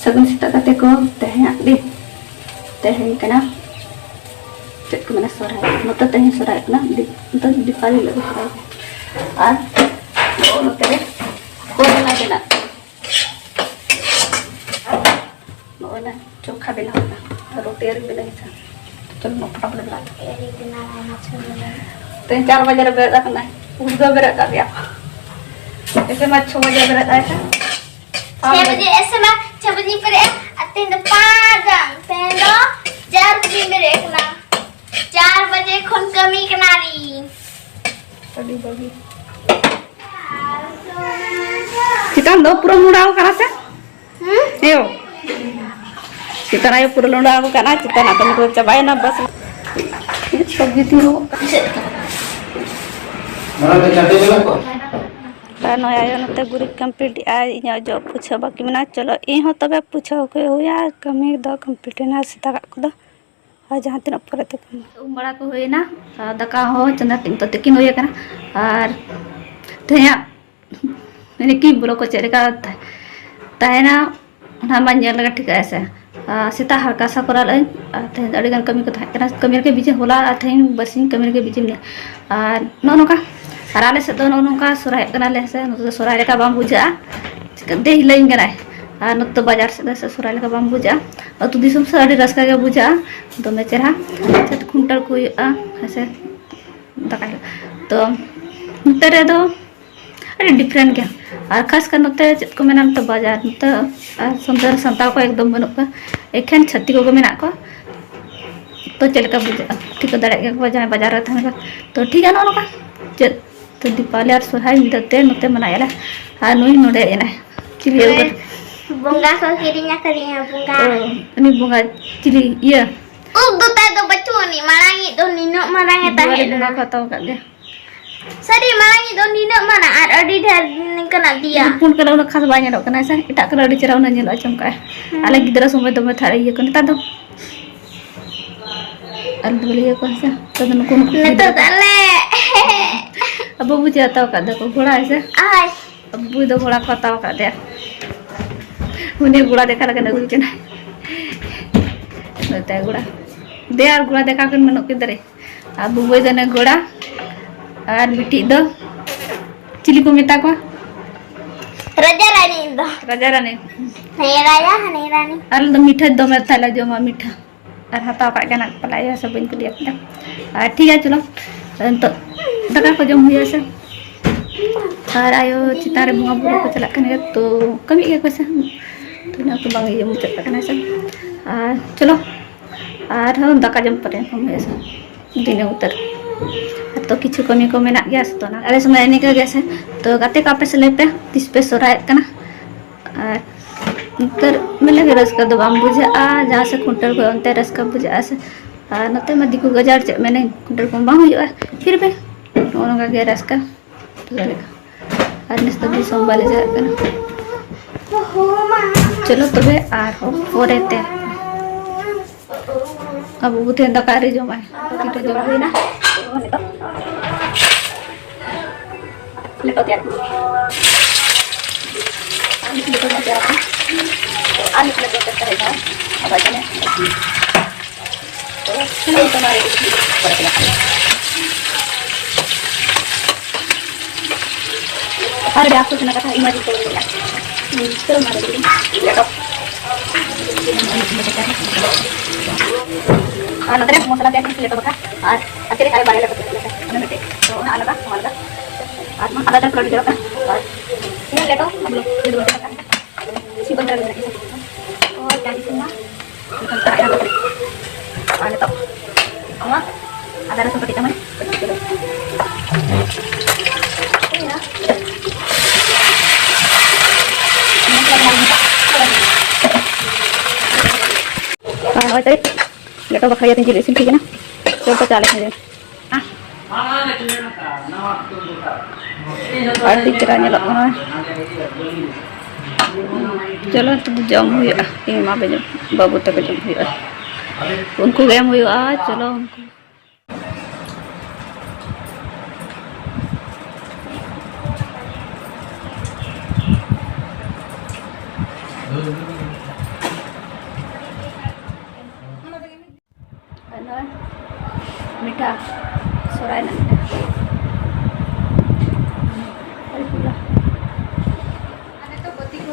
sagun sita kate ko tehnya di tehnya kana cek ke mana sorai nota tehnya sorai kana di nota di kali lagi sorai nota deh ko na dena na चोखा बेला होता रोटी बेला था चलो no problem ला 3-4 बजे बेरा करना उधर बेरा कर दिया ऐसे मैं 6 बजे बेरा आया था 6 बजे ऐसे मैं 6 बजे पर आते हैं पाजang tendo 4 बजे मेरे कना 4 बजे खन कमी कनारी तभी बगी kita ndo pura muda kana se yo kita ayo pura muda aku kana kita nak kami cobain na bas sabji tiro mana ke chate bela ko no ayo nate guri complete ay inya jo pucha baki mena chalo e ho tabe pucha ko hoya kami do complete na sita ko do जहाँ तीन पर बड़ा को हुईना दाका हो चंदा तीन तो तकिन हुई kana और तेया मैंने की बोलो को चेरेका तायना nama nyel laga ठीक है ऐसे सीता हल्का सा करा लाइन ते अड़गन कमी को थाकना कमी के बीच होला थाइन बरसिन कमी के बीच में नो नो का आराले से दोनों नो का सुराय कना ले से नो सुराय का बाम बुझा दे हिलाइन गना नो तो बाजार से सुराय का बाम बुझा और तू दिसम से अड़ी रस का बुझा तो मैं चेहरा चट खुंटर को ऐसे दका तो तेरे दो अरे डिफरेंट क्या और खास कर नोते चेत को मेना तो बाजार नोते संतर संताल को एकदम बनों का एखेन छत्ती को मेना को तो चल का बुझा ठीक है दड़े के बाजार बाजार रहता है तो ठीक है ना चेत तो दीपावली और सोहाई मिलते नोते मनाया ला नुई नोडे ना chilli bunga ko kirinya karinya bunga ini bunga cili iya do ta do bacu ni malangi do nino malangi ta he bunga ko tahu kat dia sari malangi do nino mana adi dhar kena dia pun kalau nak khas banyak dok kena saya kita kalau dicerau nanya lo acam kah ala gidra sampai tempat hari ya kan tado al beli ya kan saya tado nak kun neto tale abu buja tahu kat dia ko gula saya ai abu do gula ko tahu kat dia उन्हें गुड़ा देखा लगा ना कुछ ना होता है गुड़ा दे यार गुड़ा देखा कर मनो किधर है अब वो इधर ना गुड़ा और बिटी दो चिली को मिटा को raja rani do Raja Rani hey raja hani rani और तो मीठा दो में थाला जो माँ मीठा और हाथा का क्या ना पलाया सब इनको दिया था ठीक है चलो तो दका को जो हुआ से और आयो चितारे bunga बुरा को चला करने तो कमी क्या कुछ तो ना तो बांगी जम चला करने से चलो और हम दाका जम पड़े हम ऐसा दिन उतर तो किछु कमी को मेना गया तो ना अरे समय नहीं का गया से तो गाते का पे से ले पे 30 पे सोराय करना उतर मिले के रस का दो बाम बुझे जहाँ से खुंटर को अंते रस का बुझे ऐसे नते मदी को गजार मैंने खुंटर को बाम हुआ फिर पे उन्होंने का गया रस का तो चलेगा आज तभी सोमवार जा करना चलो तबे आर हो फोरेते अब बुते दकारी जो मैं तो जो हुई ना ले तो त्यार आने तो त्यार आने तो त्यार करेगा अब चले तो चलो तुम्हारे पर अरे आपको सुना था इमरजेंसी को मिला चलो मारे लेटो नंतर मसाला त्या लेटो बघा और अतिरे काय बारेला पडते नंतर तो आला का मला आज मग आला तर प्लॉट दिला का और ये लेटो हम लोग ये दो का सिंपल कर देंगे और क्या दिखना नंतर आया आले तो अब आधा रस पड़ता है tadi nggak tahu bakal liatin jilid sini gimana coba caleg aja arti kiranya loh चलो तो जम हुई ये माँ पे जम बाबू तक जम हुई उनको गैम हुई चलो उनको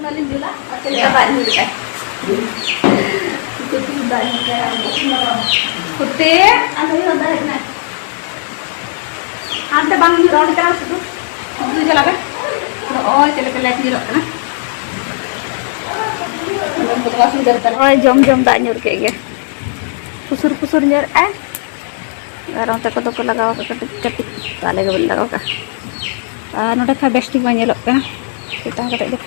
kali jula, atau apa ini kan? Itu tidak putih, anu yang ada ini. Ante bang di round keras itu, itu jalan kan? Oh, jalan lihat di round, oh, jom tak nyur kayak gitu. Pusur nyur Orang tak kau lagaw ka ketik talaga lagaw ka. Noda ka besting banyak lok kan? Kita kata deh.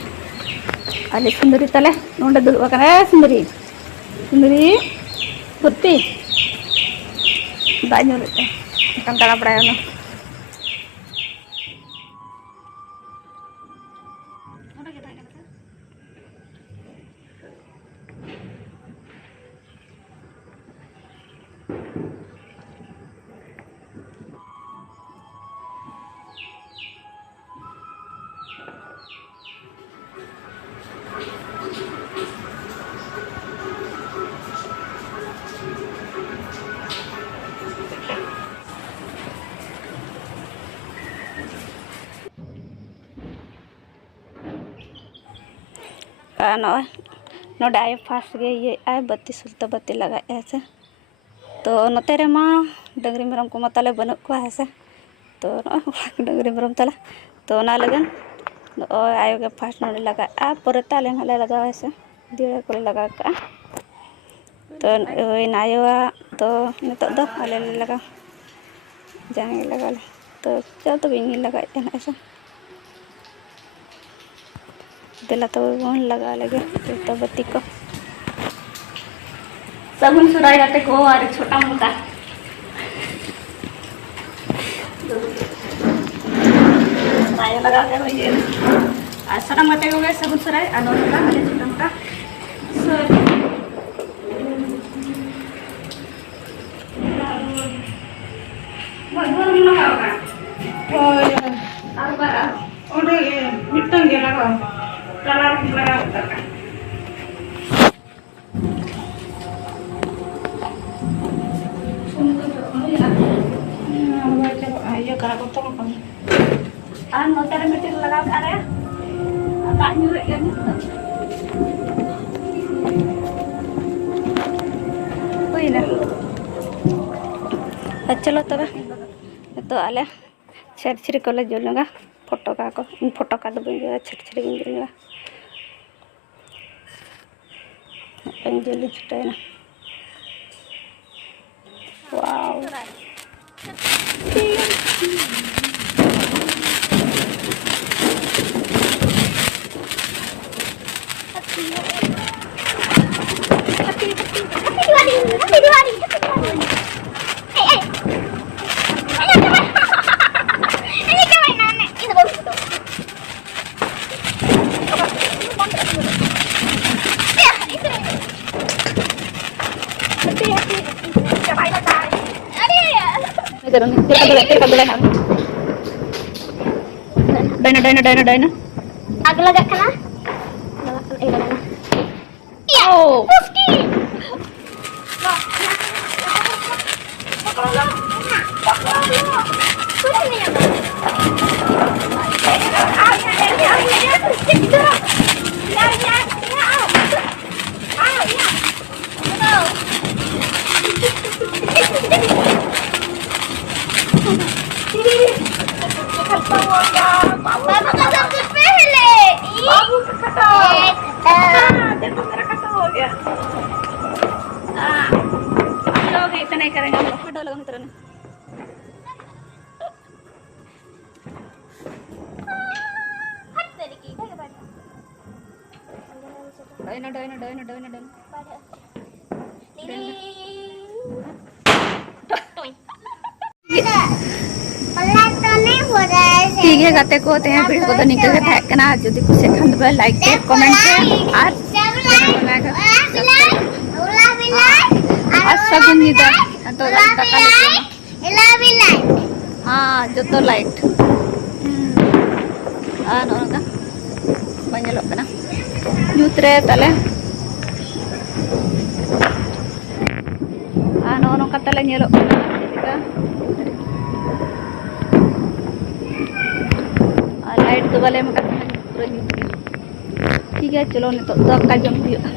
Alis sendiri tale, noda dulu kan? Sendiri, putih. Banyak lok. Kan tak apa ya no. नोडे आए fast गे ये आए बत्ती सुलता बत्ती लगा ऐसे तो नोते रे माँ डंगरी मेरम को मतले बनू को ऐसे तो डंगरी मेरम तला तो ना लगन आयो के फास्ट नोडे लगा पर ताले नाले लगा ऐसे दिए को लगा का तो नायो तो नितो दो आले लगा जाएंगे लगा तो चल तो भी नहीं लगा ऐसे दिला तो वो लगा लगे तो बत्ती को सगुन सुराई जाते को और छोटा मोटा आया लगा के भाई आज छोटा मोटा हो गया सगुन सुराई अनो लगा मैंने छोटा मोटा मजबूर ना होगा और बारा और ये मिट्टन के लगा कलर लगा उधर का ये करा को तो कम नोटर मीटर लगा आ रहा है tak nyurek kan oh ini चलो तब तो आले छेड़ को जोलूंगा फोटो का तो बन छेड़ जोलूंगा जोली छुटाई ना वाव Dana. Agak kena. Oh. नहीं करेंगे हम लोग फोटो लगाने तरह ठीक है गाते को ते वीडियो को तो निकल के था ना जदी कुछ खान दबे लाइक के कमेंट के और सब निदा तो हाँ जो तो लाइट नोका बंजलो कना ᱧᱩᱛᱨᱮ ᱛᱟᱞᱮ नोका तले ñeloग लाइट तो वाले में पूरा ठीक है चलो नहीं तो दाका जम हुआ